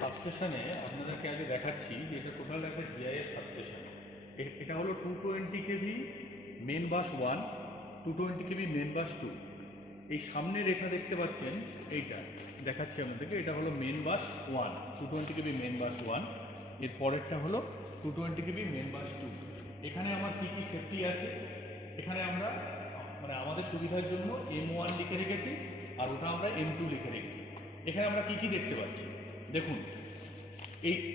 সাবস্টেশনে আপনাদেরকে আগে দেখাচ্ছি যে এটা টোটাল একটা জিআইএস সাবস্টেশন। এটা হলো 220 KV main bus 1, 220 KV main bus 2। এই সামনে রেখা দেখতে পাচ্ছেন, এইটা দেখাচ্ছি আপনাদেরকে। এটা হলো main bus 1, 220 KV main bus 1। এর পরেরটা হলো 220 কেভি মেন বাস 2। এখানে আমার কী কী সেফটি আছে, এখানে আমরা মানে আমাদের সুবিধার জন্য M1 লিখে রেখেছি, আর ওটা আমরা M2 লিখে রেখেছি। এখানে আমরা কী কী দেখতে পাচ্ছি দেখুন।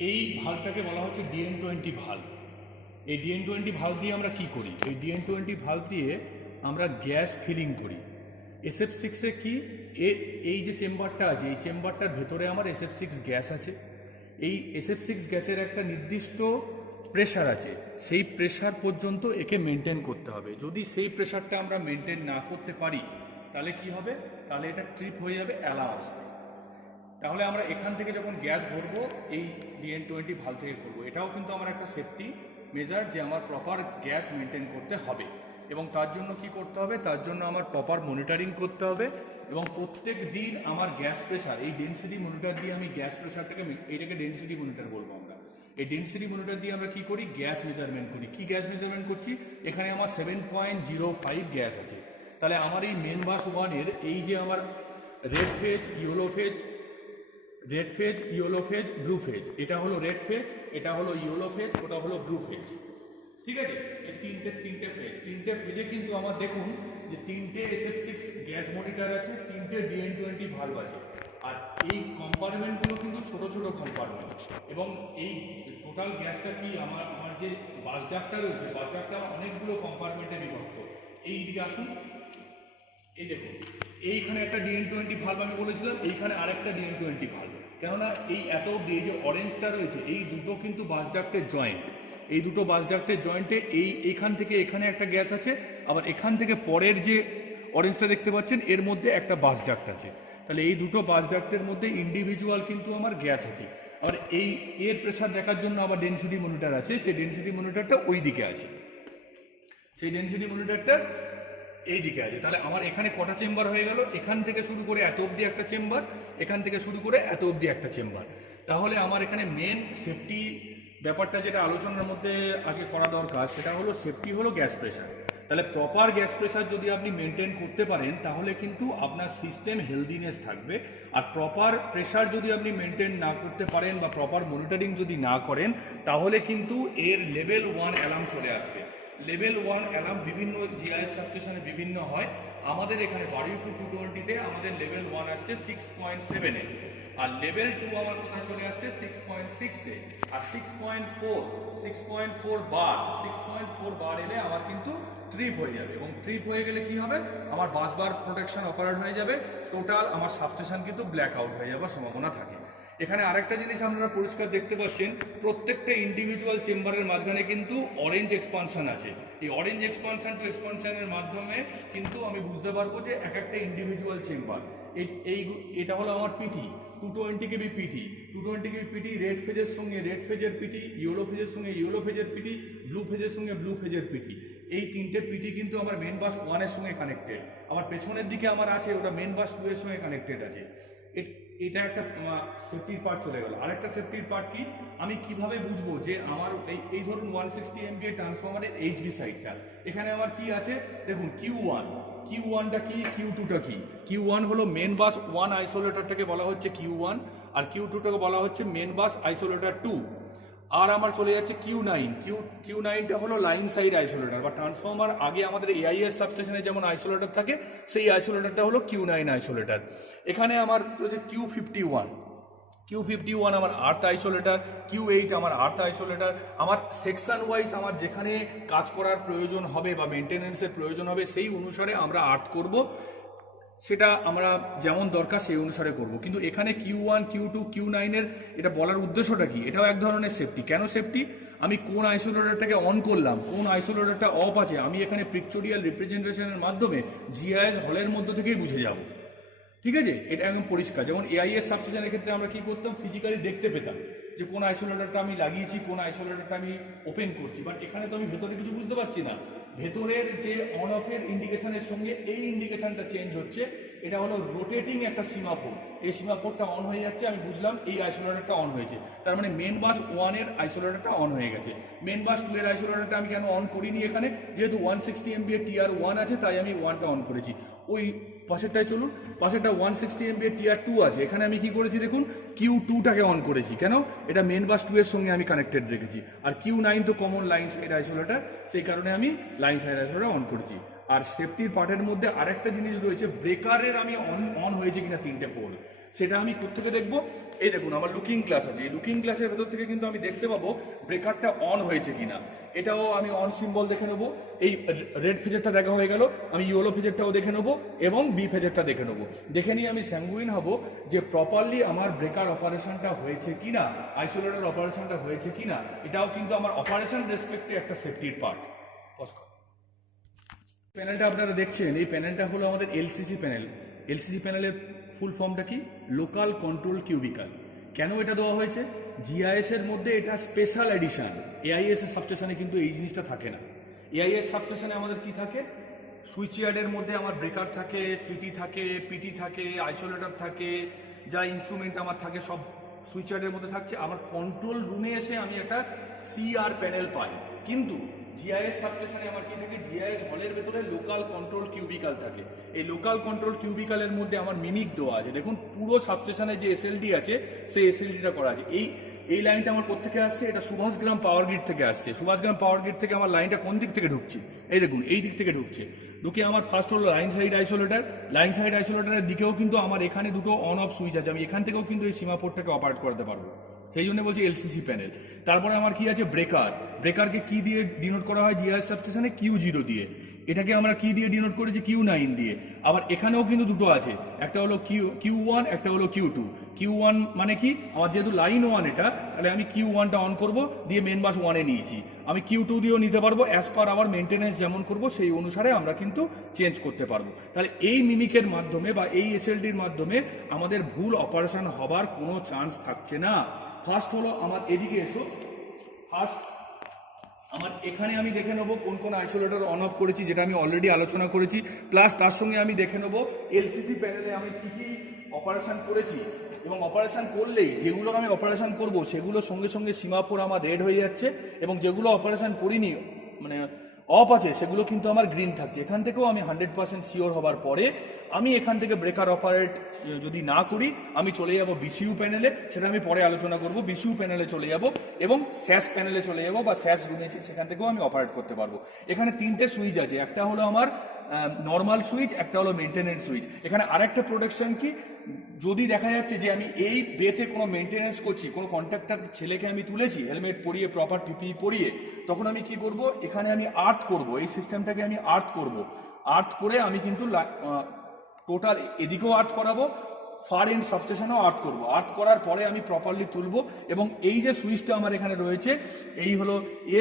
এই ভাল্বটাকে বলা হচ্ছে DN20 ভাল্ব। এই DN20 ভাল্ব দিয়ে আমরা কি করি? এই DN20 ভাল্ব দিয়ে আমরা গ্যাস ফিলিং করি। SF6 এ কি, এই যে চেম্বারটা আছে, এই চেম্বারটার ভেতরে আমার SF6 গ্যাস আছে। এই SF6 গ্যাসের একটা নির্দিষ্ট প্রেশার আছে, সেই প্রেশার পর্যন্ত একে মেনটেন করতে হবে। যদি সেই প্রেশারটা আমরা মেনটেন না করতে পারি তাহলে কি হবে? তাহলে এটা ট্রিপ হয়ে যাবে, অ্যালার্ম আসবে। তাহলে আমরা এখান থেকে যখন গ্যাস ভরবো এই DN20 ভাল্ব থেকে করবো। এটাও কিন্তু আমার একটা সেফটি মেজার যে আমার প্রপার গ্যাস মেনটেন করতে হবে। এবং তার জন্য কি করতে হবে? তার জন্য আমার প্রপার মনিটরিং করতে হবে। এবং প্রত্যেক দিন আমার গ্যাস প্রেশার, এই ডেন্সিটি মনিটর দিয়ে আমি গ্যাস প্রেশারটাকে, এইটাকে ডেন্সিটি মনিটর বলবো আমরা। এই ডেন্সিটি মনিটর দিয়ে আমরা কি করি? গ্যাস মেজারমেন্ট করি। কি গ্যাস মেজারমেন্ট করছি? এখানে আমার 7.05 গ্যাস আছে। তাহলে আমার এই মেন বাস 1-এর এই যে আমার red phase, yellow phase, red phase, yellow phase, blue phase, এটা হলো রেড ফেজ, এটা হলো ইয়েলো ফেজ, ওটা হলো ব্লু ফেজ। ঠিক আছে? এই তিনটে ফেজ, তিনটে ফেজে কিন্তু আমার দেখুন যে তিনটে SF6 গ্যাস মনিটর আছে, তিনটে DN20 ভালভ আছে। আর এই কম্পার্টমেন্টগুলো কিন্তু ছোট ছোট কম্পার্টমেন্ট। এবং এই টোটাল গ্যাসটা কি আমার যে বাস ডাক্তার রয়েছে, বাস ডাক্তার অনেকগুলো কম্পার্টমেন্টে বিভক্ত। এই দিকে আসুন, এই দেখুন এইখানে একটা DN20 ভাল্ব আমি বলেছিলাম, এইখানে আরেকটা DN20 ভাল্ব। কেননা এই এত অব্দি যে অরেঞ্জটা রয়েছে, এই দুটো কিন্তু বাস ডাক্টের জয়েন্ট। এই দুটো বাস ডাক্টের জয়েন্টে এইখান থেকে এখানে একটা গ্যাস আছে, আবার এখান থেকে পরের যে অরেঞ্জটা দেখতে পাচ্ছেন এর মধ্যে একটা বাস ডাক্ট আছে। তাহলে এই দুটো বাস ডাক্টের মধ্যে ইন্ডিভিজুয়াল কিন্তু আমার গ্যাস আছে। আর এর প্রেশার দেখার জন্য আবার ডেন্সিটি মনিটর আছে, সেই ডেন্সিটি মনিটরটা ওই দিকে আছে, সেই ডেন্সিটি মনিটরটা এই দিকে আছে। তাহলে আমার এখানে কটা চেম্বার হয়ে গেল? এখান থেকে শুরু করে এত অবধি একটা চেম্বার, এখান থেকে শুরু করে এত অবধি একটা চেম্বার। তাহলে আমার এখানে মেন সেফটি ব্যাপারটা যেটা আলোচনার মধ্যে আজকে করা দরকার, সেটা হলো সেফটি হলো গ্যাস প্রেশার। তাহলে প্রপার গ্যাস প্রেশার যদি আপনি মেনটেন করতে পারেন তাহলে কিন্তু আপনার সিস্টেম হেলদিনেস থাকবে। আর প্রপার প্রেশার যদি আপনি মেনটেন না করতে পারেন বা প্রপার মনিটরিং যদি না করেন তাহলে কিন্তু এর লেভেল 1 অ্যালার্ম চলে আসবে। লেভেল 1 অ্যালার্ম বিভিন্ন জিআইএস সাবস্টেশনে বিভিন্ন হয়। আমাদের এখানে বারুইপুর 220-তে আমাদের লেভেল 1 আসছে 6.7-এ, আর লেভেল 2 আমার কোথায় চলে আসছে 6.6-এ। আর 6.4 বার এলে আমার কিন্তু ট্রিপ হয়ে যাবে। এবং ট্রিপ হয়ে গেলে কি হবে? আমার বাসবার প্রোটেকশন অপারেট হয়ে যাবে, টোটাল আমার সাবস্টেশন কিন্তু ব্ল্যাক আউট হয়ে যাওয়ার সম্ভাবনা থাকে। এখানে আরেকটা জিনিস আপনারা পরিষ্কার দেখতে পাচ্ছেন, প্রত্যেকটা ইন্ডিভিজুয়াল চেম্বারের মাঝখানে কিন্তু অরেঞ্জ এক্সপানশন আছে। এই অরেঞ্জ এক্সপানশন টু এক্সপানশনের মাধ্যমে কিন্তু আমি বুঝতে পারবো যে এক একটা ইন্ডিভিজুয়াল চেম্বার। এটা হলো আমার পিটি 220 কেবি পিটি, 220 কেবি পিটি রেড ফেজের সঙ্গে রেড ফেজের পিটি, ইয়েলো ফেজের সঙ্গে ইয়েলো ফেজের পিটি, ব্লু ফেজের সঙ্গে ব্লু ফেজের পিটি। এই তিনটে পিটি কিন্তু আমার মেন বাস 1-এর সঙ্গে কানেক্টেড। আবার পেছনের দিকে আমার আছে ওটা মেন বাস 2-এর সঙ্গে কানেক্টেড আছে। এটা একটা সেফটির পার্ট চলে গেল। আরেকটা সেফটির পার্ট কি, আমি কিভাবে বুঝবো যে আমার এই ধরুন 160 MVA ট্রান্সফরমারের HV সাইডটা, এখানে আমার কি আছে দেখুন, Q1টা কি, Q2টা কি? Q1 হলো মেন বাস 1 আইসোলেটরটাকে বলা হচ্ছে Q1, আর Q2টাকে বলা হচ্ছে মেন বাস আইসোলেটর 2। আর আমার চলে যাচ্ছে Q9টা হলো লাইন সাইড আইসোলেটর বা ট্রান্সফরমার। আগে আমাদের AIS সাবস্টেশনে যেমন আইসোলেটর থাকে সেই আইসোলেটরটা হলো Q9 আইসোলেটর। এখানে আমার রয়েছে Q51 আমার আর্থ আইসোলেটর, Q8 আমার আর্থ আইসোলেটর। আমার সেকশন ওয়াইজ আমার যেখানে কাজ করার প্রয়োজন হবে বা মেনটেনেন্সের প্রয়োজন হবে সেই অনুসারে আমরা আর্থ করব, সেটা আমরা যেমন দরকার সেই অনুসারে করব। কিন্তু এখানে Q1, Q2, Q9-এর এটা বলার উদ্দেশ্যটা কি? এটাও এক ধরনের সেফটি। কেন সেফটি? আমি কোন আইসোলেটরটাকে অন করলাম, কোন আইসোলেটরটা অফ আছে, আমি এখানে পিকচুরিয়াল রিপ্রেজেন্টেশনের মাধ্যমে জিআইএস হলের মধ্যে থেকেই বুঝে যাব। ঠিক আছে? এটা একদম পরিষ্কার। যেমন AIS সাবস্টেশনের ক্ষেত্রে আমরা কি করতাম, ফিজিক্যালি দেখতে পেতাম যে কোন আইসোলেটরটা আমি লাগিয়েছি, কোন আইসোলেটরটা আমি ওপেন করছি। বাট এখানে তো আমি ভেতরে কিছু বুঝতে পারছি না। ভেতরের যে অন অফের ইন্ডিকেশনের সঙ্গে এই ইন্ডিকেশনটা চেঞ্জ হচ্ছে, এটা হলো রোটেটিং একটা সিমাফোর। এই সিমাফোরটা অন হয়ে যাচ্ছে, আমি বুঝলাম এই আইসোলেটরটা অন হয়েছে, তার মানে মেন বাস 1 এর আইসোলেটরটা অন হয়ে গেছে। মেন বাস 2 এর আইসোলেটরটা আমি কেন অন করিনি, এখানে যেহেতু 160 MB এর TR1 আছে তাই আমি 1টা অন করেছি। ওই পাশেরটায় চলুন, পাশেরটা 160 MB এর TR2 আছে, এখানে আমি কি করেছি দেখুন, Q2টাকে অন করেছি। কেন? এটা মেন বাস 2 এর সঙ্গে আমি কানেক্টেড রেখেছি, আর Q9 তো কমন লাইন সাইড আইসোলেটর, সেই কারণে আমি লাইন সাইড আইসোলেটর অন করেছি। আর সেফটির পার্টের মধ্যে আরেকটা জিনিস রয়েছে, ব্রেকারের আমি অন হয়েছে কিনা 3টে পোল, সেটা আমি কোত্থেকে দেখবো? এই দেখুন আমার লুকিং গ্লাস আছে, এই লুকিং গ্লাসের ভেতর থেকে কিন্তু আমি দেখতে পাবো ব্রেকারটা অন হয়েছে কিনা। এটাও আমি অন সিম্বল দেখে নেবো। এই রেড ফেজেরটা দেখা হয়ে গেল, আমি ইয়েলো ফেজেরটাও দেখে নেবো এবং বি ফেজেরটা দেখে নেবো। দেখে নিয়ে আমি স্যাঙ্গুইন হব যে প্রপারলি আমার ব্রেকার অপারেশনটা হয়েছে কিনা, আইসোলেটর অপারেশনটা হয়েছে কিনা। এটাও কিন্তু আমার অপারেশন রেসপেক্টে একটা সেফটির পার্ট। প্যানেলটা আপনারা দেখছেন, এই প্যানেলটা হলো আমাদের এলসিসি প্যানেল। এলসিসি প্যানেলের ফুল ফর্মটা কি? Local control cubical. কেন এটা দেওয়া হয়েছে? জিআইএস এর মধ্যে এটা স্পেশাল এডিশন। এআইএস এর সাবস্টেশনে কিন্তু এই জিনিসটা থাকে না। এআইএস সাবস্টেশনে আমাদের কি থাকে? সুইচ ইয়ার্ডের মধ্যে আমার ব্রেকার থাকে, সিটি থাকে, পিটি থাকে, আইসোলেটর থাকে, যা ইনস্ট্রুমেন্ট আমার থাকে সব সুইচ ইয়ার্ডের মধ্যে থাকছে। আমার কন্ট্রোল রুমে এসে আমি একটা সিআর প্যানেল পাই। কিন্তু জিআইএস সাবস্টেশনে আমার কি থাকে? জিআইএস হলের ভেতরে লোকাল কন্ট্রোল কিউবিকাল থাকে। এই লোকাল কন্ট্রোল কিউবিকালের মধ্যে আমার মিমিক দেওয়া আছে। দেখুন পুরো সাবস্টেশনে যে এসএলডি আছে সেই এসএলডিটা করা আছে। এই লাইনটা আমার কোথেকে আসছে? এটা সুভাষগ্রাম পাওয়ার গ্রিড থেকে আসছে। সুভাষগ্রাম পাওয়ার গ্রিড থেকে আমার লাইনটা কোন দিক থেকে ঢুকছে? এই দেখুন এই দিক থেকে ঢুকছে। ঢুকে আমার ফার্স্ট হলো line side isolator. Line side আইসোলেটরের দিকেও কিন্তু আমার এখানে দুটো অন অফ সুইচ আছে, আমি এখান থেকেও কিন্তু এই সীমাপোর্টটাকে অপারেট করতে পারবো। সেই জন্য বলছি এলসিসি প্যানেল। তারপরে আমার কি আছে? ব্রেকার। ব্রেকারকে কি দিয়ে ডিনোট করা হয় জিআইএস সাবস্টেশনে? Q0 দিয়ে। এটাকে আমরা কি দিয়ে ডিনোট করেছি? Q9 দিয়ে। আবার এখানেও কিন্তু দুটো আছে, একটা হলো Q1, একটা হলো Q2। Q1 মানে কি? আমার যেহেতু লাইন 1 এটা, তাহলে আমি Q1টা অন করব, দিয়ে মেন বাস 1 এ নিয়েছি। আমি Q2 দিয়েও নিতে পারবো, অ্যাজ পার আওয়ার মেনটেন্যান্স যেমন করব সেই অনুসারে আমরা কিন্তু চেঞ্জ করতে পারবো। তাহলে এই মিমিকের মাধ্যমে বা এই এসএলডির মাধ্যমে আমাদের ভুল অপারেশন হবার কোনো চান্স থাকছে না। ফার্স্ট হলো আমার এদিকে এসো, ফার্স্ট আমার এখানে আমি দেখে নেবো কোন কোন আইসোলেটর অন অফ করেছি, যেটা আমি অলরেডি আলোচনা করেছি। প্লাস তার সঙ্গে আমি দেখে নেবো এলসিসি প্যানেলে আমি কি কি অপারেশন করেছি, এবং অপারেশন করলেই যেগুলো আমি অপারেশন করব সেগুলো সঙ্গে সঙ্গে সীমাফোর আমার রেড হয়ে যাচ্ছে, এবং যেগুলো অপারেশন করিনি মানে অফ আছে সেগুলো কিন্তু আমার গ্রিন থাকছে। এখান থেকেও আমি 100% শিওর হবার পরে আমি এখান থেকে ব্রেকার অপারেট যদি না করি আমি চলে যাব বিসিইউ প্যানেলে, সেটা আমি পরে আলোচনা করব। বিসিইউ প্যানেলে চলে যাব এবং স্যাস প্যানেলে চলে যাব বা স্যাস রুমে সেখান থেকেও আমি অপারেট করতে পারবো। এখানে 3টে সুইচ আছে, একটা হলো আমার নর্মাল সুইচ, একটা হলো মেনটেনেন্স সুইচ। এখানে আরেকটা প্রোটেকশন কি, যদি দেখা যাচ্ছে যে আমি এই বেতে কোনো মেনটেনেন্স করছি, কোনো কন্ট্রাক্টর ছেলেকে আমি তুলেছি হেলমেট পরিয়ে, প্রপার পিপিই পরিয়ে, তখন আমি কি করব? এখানে আমি আর্থ করব, এই সিস্টেমটাকে আমি আর্থ করব। আর্থ করে আমি কিন্তু টোটাল এদিকেও আর্থ করাবো, ফার এন্ড সাবস্টেশনেও আর্থ করবো। আর্থ করার পরে আমি প্রপারলি তুলবো, এবং এই যে সুইচটা আমার এখানে রয়েছে এই হলো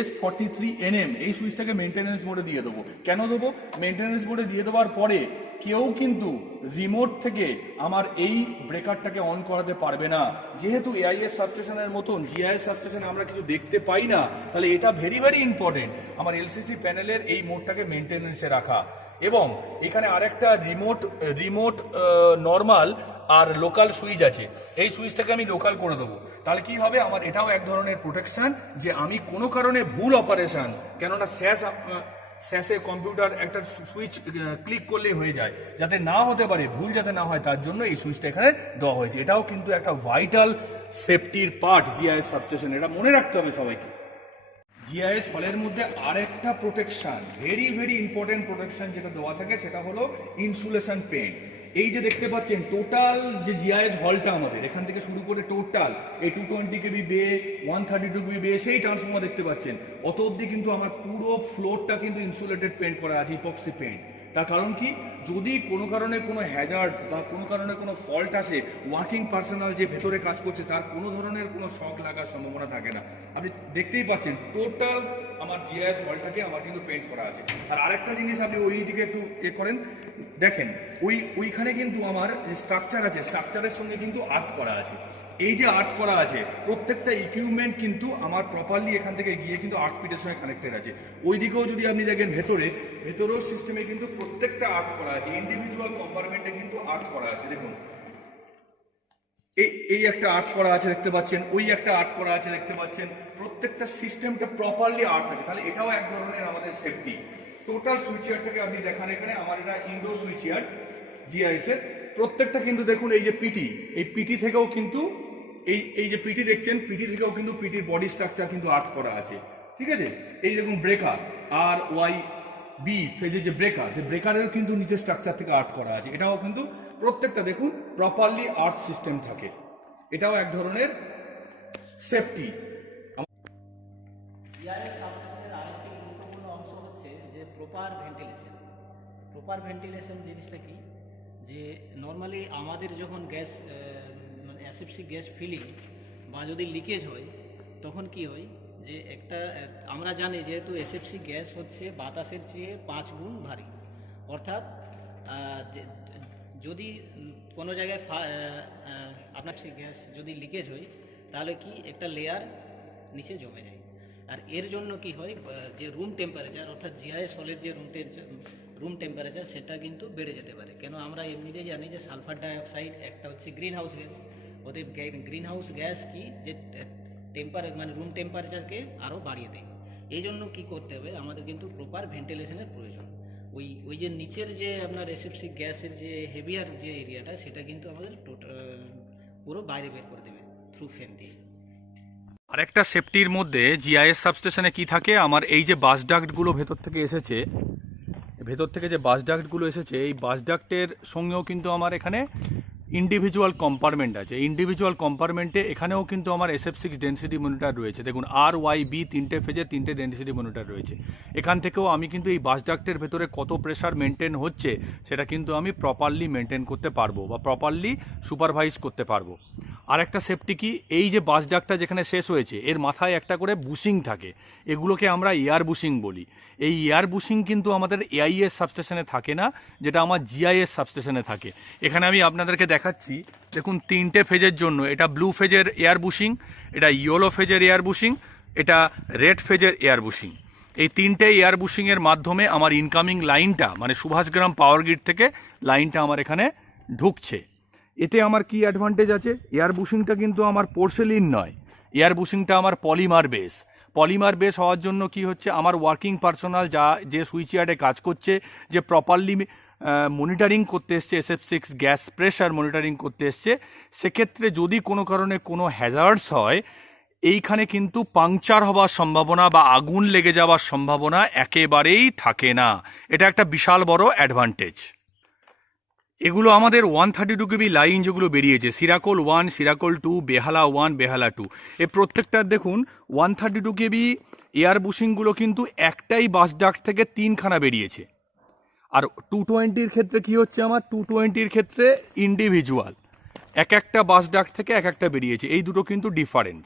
S43NM, এই সুইচটাকে মেনটেনেন্স মোডে দিয়ে দেবো। কেন দেবো? মেনটেনেন্স মোডে দিয়ে দেওয়ার পরে কেউ কিন্তু রিমোট থেকে আমার এই ব্রেকারটাকে অন করাতে পারবে না। যেহেতু এআইএস সাবস্টেশনের মতন জিআইএস সাবস্টেশনে আমরা কিছু দেখতে পাই না, তাহলে এটা ভেরি ভেরি ইম্পর্টেন্ট আমার এলসিসি প্যানেলের এই মোডটাকে মেনটেনেন্সে রাখা। এবং এখানে আরেকটা রিমোট নর্মাল আর লোকাল সুইচ আছে, এই সুইচটাকে আমি লোকাল করে দেবো। তাহলে কি হবে? আমার এটাও এক ধরনের প্রোটেকশন, যে আমি কোনো কারণে ভুল অপারেশন, কেননা স্যাসে কম্পিউটার একটা সুইচ ক্লিক করলেই হয়ে যায়, যাতে না হতে পারে, ভুল যাতে না হয় তার জন্য এই সুইচটা এখানে দেওয়া হয়েছে। এটাও কিন্তু একটা ভাইটাল সেফটির পার্ট জিআইএস সাবস্টেশন, এটা মনে রাখতে হবে সবাইকে। জিআইএস হলের মধ্যে আরেকটা protection, very very important protection যেটা দেওয়া থাকে, সেটা হলো ইনসুলেশন পেন্ট। এই যে দেখতে পাচ্ছেন টোটাল যে জিআইএস হলটা আমাদের এখান থেকে শুরু করে টোটাল এই 220 কেবি বে, 132 কেবি বে, সেই ট্রান্সফর্মার দেখতে পাচ্ছেন, অত অবধি কিন্তু আমার পুরো ফ্লোরটা কিন্তু ইনসুলেটেড পেন্ট করা আছে, ইপক্সি পেন্ট। তার কারণ কি? যদি কোনো কারণে কোনো হ্যাজার্ড বা কোনো কারণে কোনো ফল্ট আসে, ওয়ার্কিং পার্সোনাল যে ভেতরে কাজ করছে তার কোনো ধরনের কোনো শক লাগার সম্ভাবনা থাকে না। আপনি দেখতেই পাচ্ছেন টোটাল আমার জিআইএস হলটাকে আমার কিন্তু পেন্ট করা আছে। আর আরেকটা জিনিস আপনি ওই দিকে একটু করেন, দেখেন ওইখানে কিন্তু আমার যে স্ট্রাকচার আছে, স্ট্রাকচারের সঙ্গে কিন্তু আর্থ করা আছে। এই যে আর্থ করা আছে প্রত্যেকটা ইকুইপমেন্ট কিন্তু আমার প্রপারলি এখান থেকে গিয়ে কিন্তু আর্থ পিটের সঙ্গে কানেক্টেড আছে। ওই দিকেও যদি আপনি দেখেন ভেতরেও সিস্টেমে কিন্তু প্রত্যেকটা আর্থ করা আছে, ইন্ডিভিজুয়াল কম্পার্টমেন্টে কিন্তু আর্থ করা আছে। দেখুন এই একটা আর্থ করা আছে দেখতে পাচ্ছেন, ওই একটা আর্থ করা আছে দেখতে পাচ্ছেন, প্রত্যেকটা সিস্টেমটা প্রপারলি আর্থ আছে। তাহলে এটাও এক ধরনের আমাদের সেফটি। টোটাল সুইচ ইয়ারটাকে আপনি দেখান, এখানে আমার এটা ইনডোর সুইচ ইয়ার জিআইএস এর। প্রত্যেকটা কিন্তু দেখুন এই যে পিটি, এই পিটি থেকেও কিন্তু এই যে পিটি দেখছেন, পিটি থেকেও কিন্তু পিটির বডি স্ট্রাকচার কিন্তু আর্থ করা আছে, ঠিক আছে। এই দেখুন ব্রেকার আর ওয়াই বি ফেজের যে ব্রেকার, যে ব্রেকারের কিন্তু নিচের স্ট্রাকচার থেকে আর্থ করা আছে। এটাও কিন্তু প্রত্যেকটা দেখুন প্রপারলি আর্থ সিস্টেম থাকে, এটাও এক ধরনের সেফটি। জিআইএস সাবস্টেশনের আরেকটি গুরুত্বপূর্ণ অংশ হচ্ছে যে প্রপার ভেন্টিলেশন। প্রপার ভেন্টিলেশন জিনিসটা কি, যে নর্মালি আমাদের যখন গ্যাস এসএফসি গ্যাস ফিলিং বা যদি লিকেজ হয় তখন কি হয়, যে আমরা জানি যেহেতু এসএফসি গ্যাস হচ্ছে বাতাসের চেয়ে 5 গুণ ভারী, অর্থাৎ যদি কোনো জায়গায় আপনার গ্যাস যদি লিকেজ হয় তাহলে কি একটা লেয়ার নিচে জমে যায়। আর এর জন্য কি হয়, যে রুম টেম্পারেচার অর্থাৎ জিআইএস হলের যে রুম টেম্পারেচার সেটা কিন্তু বেড়ে যেতে পারে। কেন আমরা এমনিতেই জানি যে সালফার ডাইঅক্সাইড একটা হচ্ছে গ্রিন হাউস গ্যাস, ওদের গ্রিন হাউস গ্যাস কি যে মানে রুম টেম্পারেচারকে আরও বাড়িয়ে দেয়। এই জন্য কী করতে হবে, আমাদের কিন্তু প্রপার ভেন্টিলেশনের প্রয়োজন। ওই যে নিচের যে আপনার এসএফসি গ্যাসের যে হেভিয়ার যে এরিয়াটা সেটা কিন্তু আমাদের পুরো বাইরে বের করে দেবে থ্রু ফ্যান দিয়ে। আরেকটা সেফটির মধ্যে জিআইএস সাবস্টেশনে কি থাকে, আমার এই যে বাস ডাক্টগুলো ভেতর থেকে এসেছে, ভেতর থেকে যে বাস ডাক্টগুলো এসেছে, এই বাস ডাক্টের সঙ্গেও কিন্তু আমার এখানে ইন্ডিভিজুয়াল কম্পার্টমেন্ট আছে। ইন্ডিভিজুয়াল কম্পার্টমেন্টে এখানেও কিন্তু আমার SF6 ডেন্সিটি মনিটর রয়েছে। দেখুন RYB 3টে ফেজে 3টে ডেন্সিটি মনিটর রয়েছে। এখান থেকেও আমি কিন্তু এই বাস ডাক্টের ভেতরে কত প্রেশার মেনটেন হচ্ছে সেটা কিন্তু আমি প্রপারলি মেনটেন করতে পারবো বা প্রপারলি সুপারভাইজ করতে পারবো। আর একটা সেফটি কি, এই যে বাস ডাক্টটা যেখানে শেষ হয়েছে এর মাথায় একটা করে বুশিং থাকে, এগুলোকে আমরা এয়ার বুশিং বলি। এই এয়ার বুশিং কিন্তু আমাদের AIS সাবস্টেশনে থাকে না, যেটা আমার GIS সাবস্টেশনে থাকে। এখানে আমি আপনাদেরকে দেখাচ্ছি, দেখুন 3টে ফেজের জন্য এটা ব্লু ফেজের এয়ার বুশিং, এটা ইয়েলো ফেজের এয়ার বুশিং, এটা রেড ফেজের এয়ার বুশিং। এই 3টে এয়ার বুশিংয়ের মাধ্যমে আমার ইনকামিং লাইনটা মানে সুভাষগ্রাম পাওয়ার গ্রিড থেকে লাইনটা আমার এখানে ঢুকছে। এতে আমার কি অ্যাডভান্টেজ আছে, এয়ার বুশিংটা কিন্তু আমার পোর্সেলিন নয়, এয়ার বুশিংটা আমার পলিমার বেস। পলিমার বেস হওয়ার জন্য কি হচ্ছে, আমার ওয়ার্কিং পার্সোনাল যে সুইচ ইয়ার্ডে কাজ করছে, যে প্রপারলি মনিটরিং করতে এসছে, SF6 গ্যাস প্রেশার মনিটরিং করতে এসছে, সেক্ষেত্রে যদি কোনো কারণে কোনো হ্যাজার্ডস হয়, এইখানে কিন্তু পাংচার হওয়ার সম্ভাবনা বা আগুন লেগে যাওয়ার সম্ভাবনা একেবারেই থাকে না। এটা একটা বিশাল বড় অ্যাডভান্টেজ। এগুলো আমাদের 132 কেবি লাইন যেগুলো বেরিয়েছে, সিরাকোল 1, সিরাকোল 2, বেহালা 1, বেহালা 2, এই প্রত্যেকটার দেখুন 132 কেবি এয়ার বুশিংগুলো কিন্তু একটাই বাস ডাক্ট থেকে 3খানা বেরিয়েছে। আর 220-র ক্ষেত্রে কি হচ্ছে, আমার 220-র ক্ষেত্রে ইন্ডিভিজুয়াল একটা বাস ডাক্ট থেকে একটা বেরিয়েছে, এই দুটো কিন্তু ডিফারেন্স।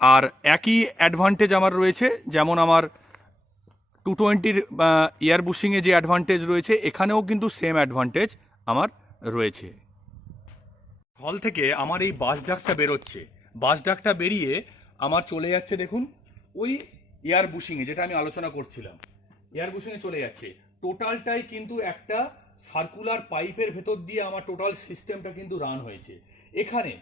আর একই অ্যাডভান্টেজ আমার রয়েছে, যেমন আমার 220-র এয়ার বুশিংয়ে যে অ্যাডভান্টেজ রয়েছে এখানেও কিন্তু সেম অ্যাডভান্টেজ আমার রয়েছে। হল থেকে আমার এই বাস ডাক্টটা বেরোচ্ছে, বাস ডাক্টটা বেরিয়ে আমার চলে যাচ্ছে দেখুন ওই এয়ার বুশিংয়ে, যেটা আমি আলোচনা করছিলাম, এয়ার বুশিংয়ে চলে যাচ্ছে। টোটালটাই কিন্তু একটা সার্কুলার পাইপের ভেতর দিয়ে আমার টোটাল সিস্টেমটা কিন্তু রান হয়েছে। এখানে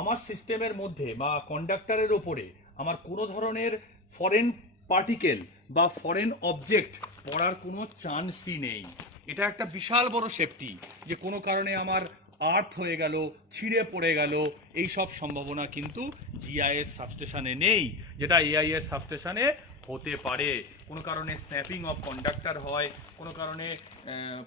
আমার সিস্টেমের মধ্যে বা কন্ডাক্টরের ওপরে আমার কোনো ধরনের ফরেন পার্টিকেল বা ফরেন অবজেক্ট পড়ার কোনো চান্সই নেই। এটা একটা বিশাল বড় সেফটি, যে কোনো কারণে আমার আর্থ হয়ে গেল, ছিঁড়ে পড়ে গেল, এই সব সম্ভাবনা কিন্তু GIS সাবস্টেশনে নেই, যেটা AIS সাবস্টেশনে হতে পারে। কোনো কারণে স্ন্যাপিং অফ কন্ডাক্টর হয়, কোনো কারণে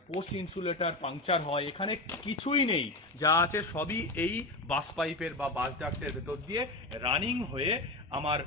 পোস্ট ইনসুলেটর পাংচার হয়, এখানে কিছুই নেই। যা আছে সবই এই বাস পাইপের বা বাস ডাক্টের ভেতর দিয়ে রানিং হয়ে আমার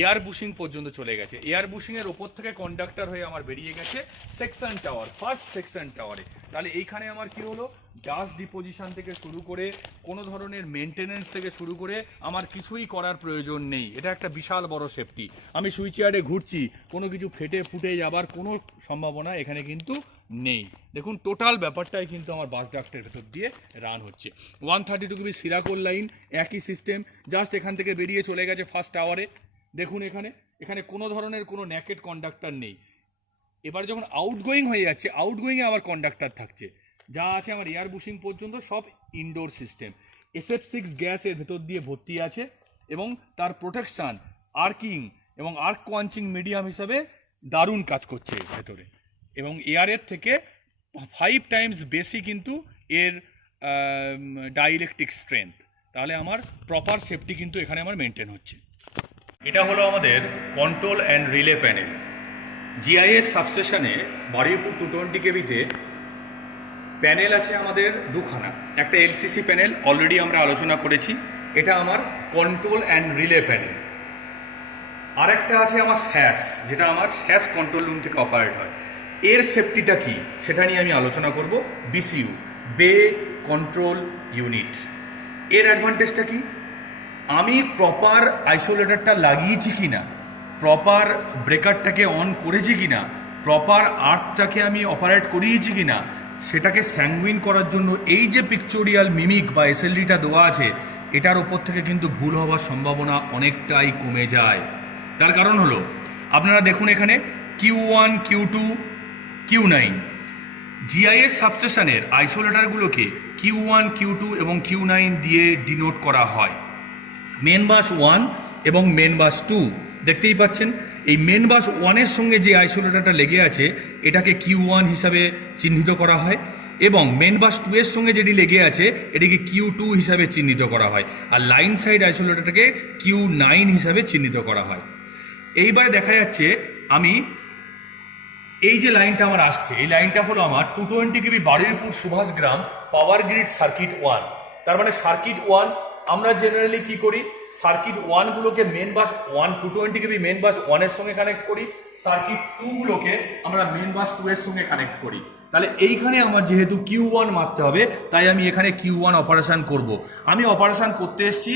এয়ার বুশিং পর্যন্ত চলে গেছে। এয়ার বুশিংয়ের ওপর থেকে কন্ডাক্টর হয়ে আমার বেরিয়ে গেছে সেকশন টাওয়ার, ফার্স্ট সেকশন টাওয়ারে। তাহলে এইখানে আমার কি হলো, ডাস্ট ডিপোজিশন থেকে শুরু করে কোনো ধরনের মেনটেনেন্স থেকে শুরু করে আমার কিছুই করার প্রয়োজন নেই। এটা একটা বিশাল বড় সেফটি। আমি সুইচ ইয়ার্ডে ঘুরছি, কোনো কিছু ফেটে ফুটে যাবার কোনো সম্ভাবনা এখানে কিন্তু নেই। দেখুন টোটাল ব্যাপারটাই কিন্তু আমার বাস ডাক্টের ভেতর দিয়ে রান হচ্ছে। 132 কেবি সিরাকোল লাইন, একই সিস্টেম, জাস্ট এখান থেকে বেরিয়ে চলে গেছে ফার্স্ট টাওয়ারে। দেখুন এখানে কোনো ধরনের কোনো ন্যাকেড কন্ডাক্টর নেই। এবার যখন আউটগোয়িং হয়ে যাচ্ছে, আউটগোয়িংয়ে আবার কন্ডাক্টর থাকছে। যা আছে আমার এয়ার বুশিং পর্যন্ত সব ইনডোর সিস্টেম। SF6 গ্যাস এর ভেতর দিয়ে ভর্তি আছে এবং তার প্রোটেকশন আর্কিং এবং আর্ক কোয়াঞ্চিং মিডিয়াম হিসাবে দারুণ কাজ করছে এর ভেতরে, এবং এয়ারের থেকে 5 টাইমস বেশি কিন্তু এর ডাইইলেকট্রিক স্ট্রেংথ। তাহলে আমার প্রপার সেফটি কিন্তু এখানে আমার মেনটেন হচ্ছে। এটা হলো আমাদের control and relay panel. GIS সাবস্টেশনে বারুইপুর 220 কেবিতে প্যানেল আছে আমাদের দুখানা। একটা LCC প্যানেল অলরেডি আমরা আলোচনা করেছি, এটা আমার কন্ট্রোল অ্যান্ড রিলে প্যানেল। আর একটা আছে আমার স্যাস, যেটা আমার স্যাস কন্ট্রোল রুম থেকে অপারেট হয়। এর সেফটিটা কি সেটা নিয়ে আমি আলোচনা করব। BCU, বে কন্ট্রোল ইউনিট, এর অ্যাডভান্টেজটা কি? আমি প্রপার আইসোলেটরটা লাগিয়েছি কিনা, প্রপার ব্রেকারটাকে অন করেছি কিনা, প্রপার আর্থটাকে আমি অপারেট করিয়েছি কিনা, সেটাকে স্যাঙ্গুইন করার জন্য এই যে পিকচোরিয়াল মিমিক বা SLDটা দেওয়া আছে, এটার ওপর থেকে কিন্তু ভুল হওয়ার সম্ভাবনা অনেকটাই কমে যায়। তার কারণ হলো আপনারা দেখুন এখানে Q1, Q2, Q9 GIS সাবস্টেশনের আইসোলেটরগুলোকে Q1, Q2 এবং Q9 দিয়ে ডিনোট করা হয়। মেন বাস 1 এবং মেন বাস 2 দেখতেই পাচ্ছেন। এই মেন বাস 1-এর সঙ্গে যে আইসোলেটরটা লেগে আছে এটাকে Q1 হিসাবে চিহ্নিত করা হয়, এবং মেন বাস 2-এর সঙ্গে যেটি লেগে আছে এটিকে Q2 হিসাবে চিহ্নিত করা হয়, আর লাইন সাইড আইসোলেটরটাকে Q9 হিসাবে চিহ্নিত করা হয়। এইবারে দেখা যাচ্ছে আমি এই যে লাইনটা আমার আসছে, এই লাইনটা হলো আমার 220 কেবি Baruipur Subhashgram power grid circuit 1। তার মানে সার্কিট 1 আমরা জেনারেলি কি করি, সার্কিট 1 গুলোকে মেন বাস 1 220 কেবি মেন বাস 1 এর সঙ্গে কানেক্ট করি, সার্কিট 2 গুলোকে আমরা মেন বাস 2 এর সঙ্গে কানেক্ট করি। তাহলে এইখানে আমার যেহেতু Q1 মারতে হবে, তাই আমি এখানে Q1 অপারেশন করব। আমি অপারেশন করতে এসেছি,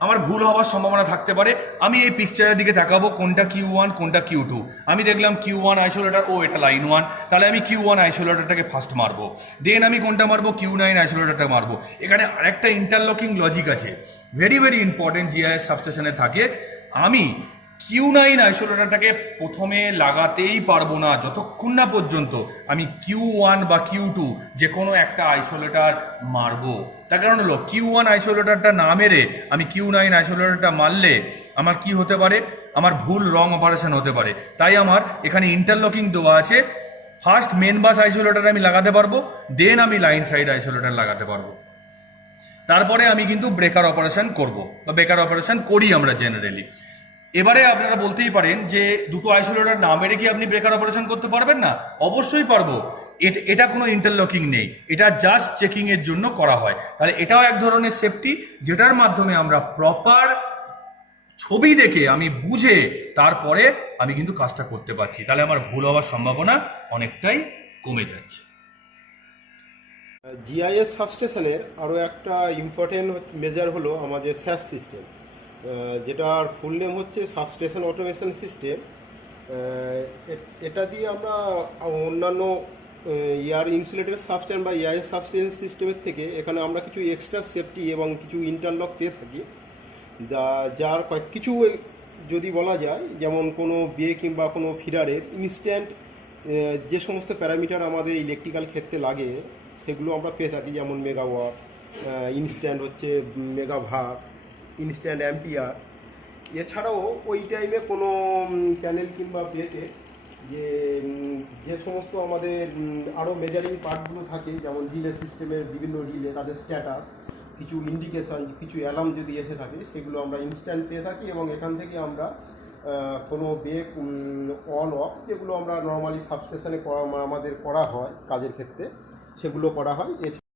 আমার ভুল হওয়ার সম্ভাবনা থাকতে পারে। আমি এই পিকচারের দিকে তাকাবো কোনটা Q1 কোনটা Q2। আমি দেখলাম Q1 আইসোলেটর, ও এটা লাইন 1, তাহলে আমি Q1 আইসোলেটরটাকে ফার্স্ট মারবো। দেন আমি কোনটা মারবো, Q9 আইসোলেটরটা মারবো। এখানে আরেকটা ইন্টারলকিং লজিক আছে, ভেরি ভেরি ইম্পর্টেন্ট GIS সাবস্টেশনে থাকে। আমি Q9 আইসোলেটরটাকে প্রথমে লাগাতেই পারবো না যতক্ষণ না পর্যন্ত আমি Q1 বা Q2 যে কোনো একটা আইসোলেটর মারবো। তার কারণ হলো Q1 আইসোলেটরটা না মেরে আমি Q9 আইসোলেটরটা মারলে আমার কি হতে পারে, আমার ভুল রং অপারেশন হতে পারে। তাই আমার এখানে ইন্টারলকিং দেওয়া আছে। ফার্স্ট মেন বাস আইসোলেটর আমি লাগাতে পারবো, দেন আমি লাইন সাইড আইসোলেটর লাগাতে পারবো। তারপরে আমি কিন্তু ব্রেকার অপারেশন করব, বা ব্রেকার অপারেশন করি আমরা জেনারেলি। এবারে আপনারা বলতেই পারেন যে দুটো আইসোলেটর না মেরে কি আপনি ব্রেকার অপারেশন করতে পারবেন না? অবশ্যই পারবো। এটা কোনো ইন্টারলকিং নেই, এটা জাস্ট চেকিং এর জন্য করা হয়। তাহলে এটাও এক ধরনের সেফটি, যেটার মাধ্যমে আমরা প্রপার ছবি দেখে আমি বুঝে তারপরে আমি কিন্তু কাজটা করতে পারছি। তাহলে আমার ভুল হওয়ার সম্ভাবনা অনেকটাই কমে যাচ্ছে। GIS সাবস্টেশনের আরও একটা ইম্পর্টেন্ট মেজার হলো আমাদের স্যাস সিস্টেম, যেটার ফুল নেম হচ্ছে সাবস্টেশন অটোমেশন সিস্টেম। এটা দিয়ে আমরা অন্যান্য এয়ার ইনসুলেটেড সাবস্টেশন বা GIS সাবস্টেশন সিস্টেমের থেকে এখানে আমরা কিছু এক্সট্রা সেফটি এবং কিছু ইন্টারলক পেয়ে থাকি, যার কিছু যদি বলা যায়, যেমন কোনো বে কিংবা কোনো ফিডারের ইনস্ট্যান্ট যে সমস্ত প্যারামিটার আমাদের ইলেকট্রিক্যাল ক্ষেত্রে লাগে সেগুলো আমরা পেয়ে থাকি, যেমন মেগাওয়াট, ইনস্ট্যান্ট হচ্ছে মেগাভার, ইনস্ট্যান্ট অ্যাম্পিয়ার। এছাড়াও ওই টাইমে কোনো প্যানেল কিংবা বেতে যে সমস্ত আমাদের আরও মেজারিং পার্টগুলো থাকে, যেমন রিলে সিস্টেমের বিভিন্ন রিলে, তাদের স্ট্যাটাস, কিছু ইন্ডিকেশান, কিছু অ্যালার্ম যদি এসে থাকে, সেগুলো আমরা ইনস্ট্যান্ট পেয়ে থাকি। এবং এখান থেকে আমরা কোনো বে অন অফ, যেগুলো আমরা নর্মালি সাবস্টেশনে আমাদের করা হয় কাজের ক্ষেত্রে, সেগুলো করা হয়।